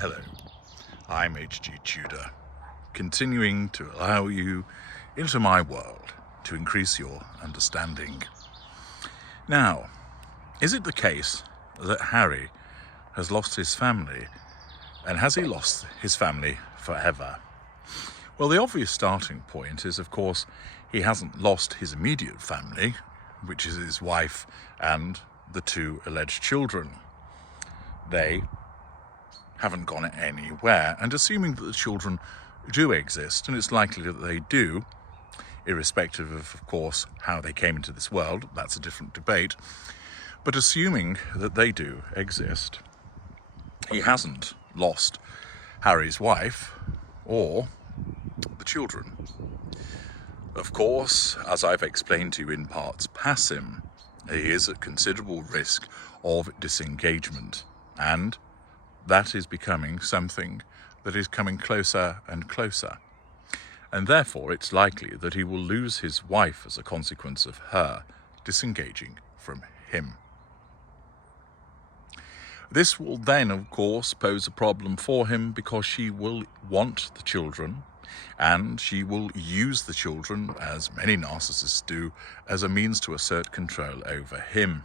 Hello, I'm H.G. Tudor, continuing to allow you into my world to increase your understanding. Now, is it the case that Harry has lost his family, and has he lost his family forever? Well, the obvious starting point is, of course, he hasn't lost his immediate family, which is his wife and the two alleged children. They haven't gone anywhere, and assuming that the children do exist, and it's likely that they do, irrespective of course, how they came into this world, that's a different debate, but assuming that they do exist, he hasn't lost Harry's wife or the children. Of course, as I've explained to you in parts passim, he is at considerable risk of disengagement, and that is becoming something that is coming closer and closer. And therefore it's likely that he will lose his wife as a consequence of her disengaging from him. This will then, of course, pose a problem for him because she will want the children, and she will use the children, as many narcissists do, as a means to assert control over him.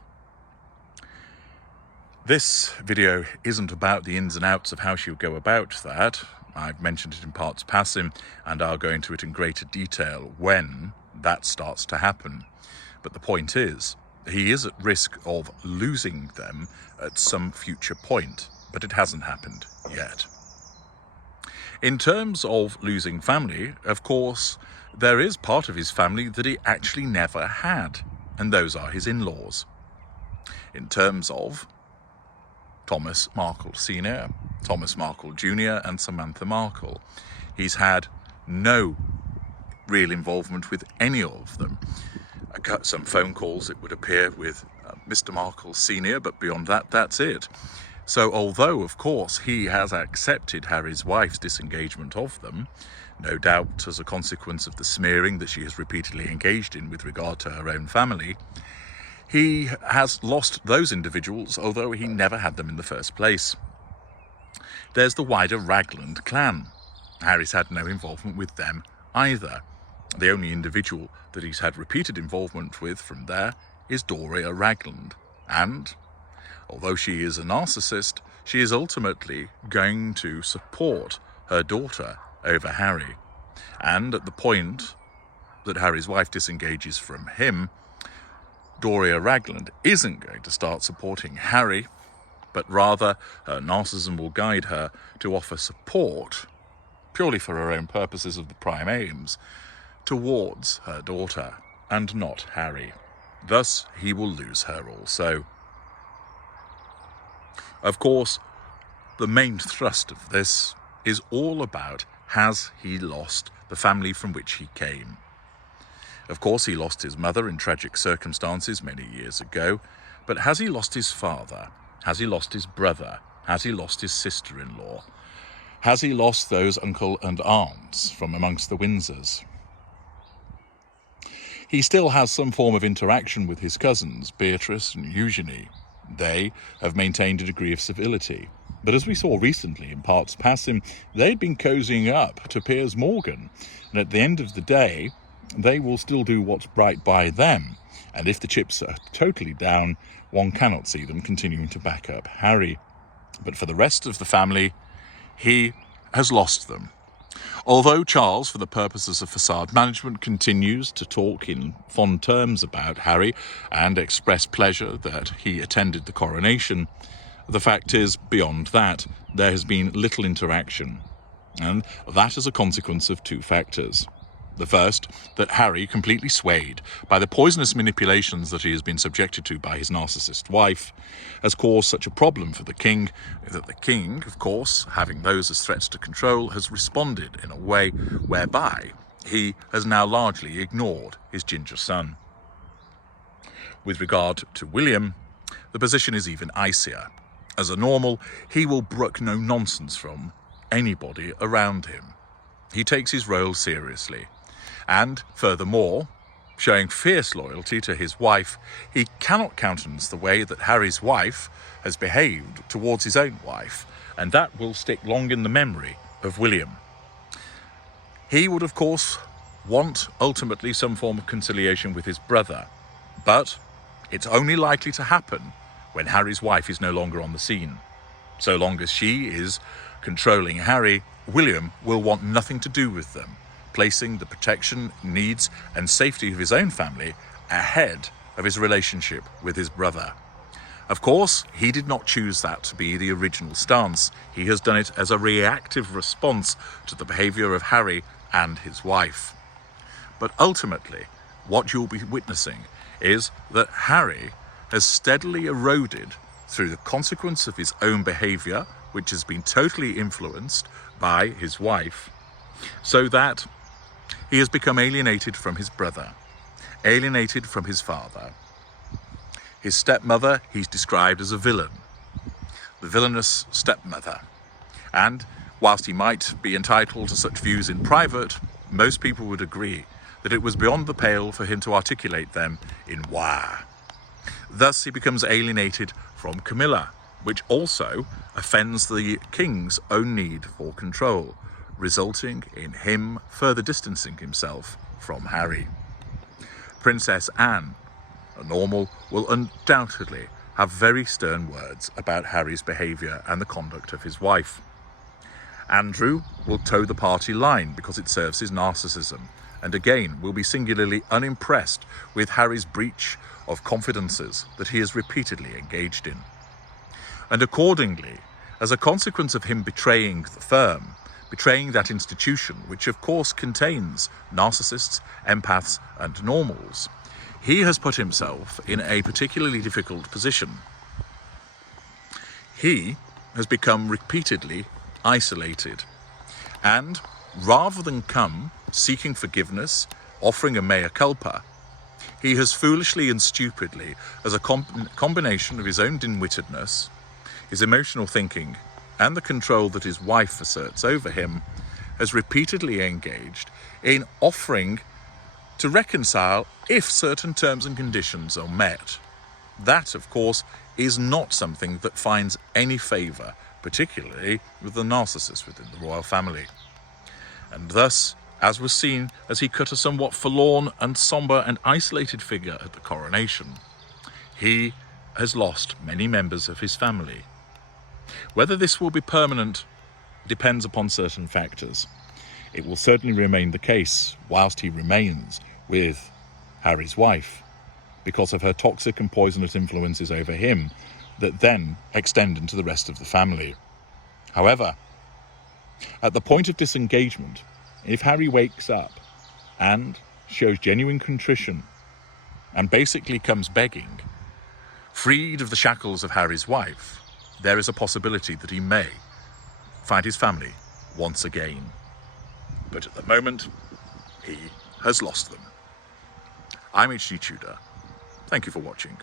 This video isn't about the ins and outs of how she'll go about that. I've mentioned it in parts passim, and I'll go into it in greater detail when that starts to happen. But the point is, he is at risk of losing them at some future point, but it hasn't happened yet. In terms of losing family, of course, there is part of his family that he actually never had, and those are his in-laws. In terms of Thomas Markle Sr., Thomas Markle Jr. and Samantha Markle, he's had no real involvement with any of them. I cut some phone calls, it would appear, with Mr. Markle Sr., but beyond that, that's it. So although, of course, he has accepted Harry's wife's disengagement of them, no doubt as a consequence of the smearing that she has repeatedly engaged in with regard to her own family, he has lost those individuals, although he never had them in the first place. There's the wider Ragland clan. Harry's had no involvement with them either. The only individual that he's had repeated involvement with from there is Doria Ragland, and although she is a narcissist, she is ultimately going to support her daughter over Harry. And at the point that Harry's wife disengages from him, Doria Ragland isn't going to start supporting Harry, but rather her narcissism will guide her to offer support, purely for her own purposes of the prime aims, towards her daughter and not Harry. Thus, he will lose her also. Of course, the main thrust of this is all about, has he lost the family from which he came? Of course, he lost his mother in tragic circumstances many years ago, but has he lost his father? Has he lost his brother? Has he lost his sister-in-law? Has he lost those uncle and aunts from amongst the Windsors? He still has some form of interaction with his cousins, Beatrice and Eugenie. They have maintained a degree of civility. But as we saw recently in parts passim, they'd been cozying up to Piers Morgan. And at the end of the day, they will still do what's right by them. And if the chips are totally down, one cannot see them continuing to back up Harry. But for the rest of the family, he has lost them. Although Charles, for the purposes of facade management, continues to talk in fond terms about Harry and express pleasure that he attended the coronation, the fact is, beyond that, there has been little interaction. And that is a consequence of two factors. The first, that Harry, completely swayed by the poisonous manipulations that he has been subjected to by his narcissist wife, has caused such a problem for the king that the king, of course, having those as threats to control, has responded in a way whereby he has now largely ignored his ginger son. With regard to William, the position is even icier. As a normal, he will brook no nonsense from anybody around him. He takes his role seriously. And furthermore, showing fierce loyalty to his wife, he cannot countenance the way that Harry's wife has behaved towards his own wife, and that will stick long in the memory of William. He would, of course, want ultimately some form of conciliation with his brother, but it's only likely to happen when Harry's wife is no longer on the scene. So long as she is controlling Harry, William will want nothing to do with them, placing the protection, needs and safety of his own family ahead of his relationship with his brother. Of course, he did not choose that to be the original stance. He has done it as a reactive response to the behaviour of Harry and his wife. But ultimately, what you'll be witnessing is that Harry has steadily eroded through the consequence of his own behaviour, which has been totally influenced by his wife, so that he has become alienated from his brother, alienated from his father. His stepmother he's described as a villain, the villainous stepmother. And whilst he might be entitled to such views in private, most people would agree that it was beyond the pale for him to articulate them in wah. Thus he becomes alienated from Camilla, which also offends the king's own need for control, resulting in him further distancing himself from Harry. Princess Anne, a normal, will undoubtedly have very stern words about Harry's behaviour and the conduct of his wife. Andrew will toe the party line because it serves his narcissism, and again will be singularly unimpressed with Harry's breach of confidences that he has repeatedly engaged in. And accordingly, as a consequence of him betraying the firm, betraying that institution, which of course contains narcissists, empaths and normals, he has put himself in a particularly difficult position. He has become repeatedly isolated, and rather than come seeking forgiveness, offering a mea culpa, he has foolishly and stupidly, as a combination of his own dim-wittedness, his emotional thinking, and the control that his wife asserts over him, has repeatedly engaged in offering to reconcile if certain terms and conditions are met. That, of course, is not something that finds any favour, particularly with the narcissists within the royal family. And thus, as was seen as he cut a somewhat forlorn and sombre and isolated figure at the coronation, he has lost many members of his family. Whether this will be permanent depends upon certain factors. It will certainly remain the case whilst he remains with Harry's wife, because of her toxic and poisonous influences over him that then extend into the rest of the family. However, at the point of disengagement, if Harry wakes up and shows genuine contrition and basically comes begging, freed of the shackles of Harry's wife, there is a possibility that he may find his family once again. But at the moment, he has lost them. I'm H.G. Tudor. Thank you for watching.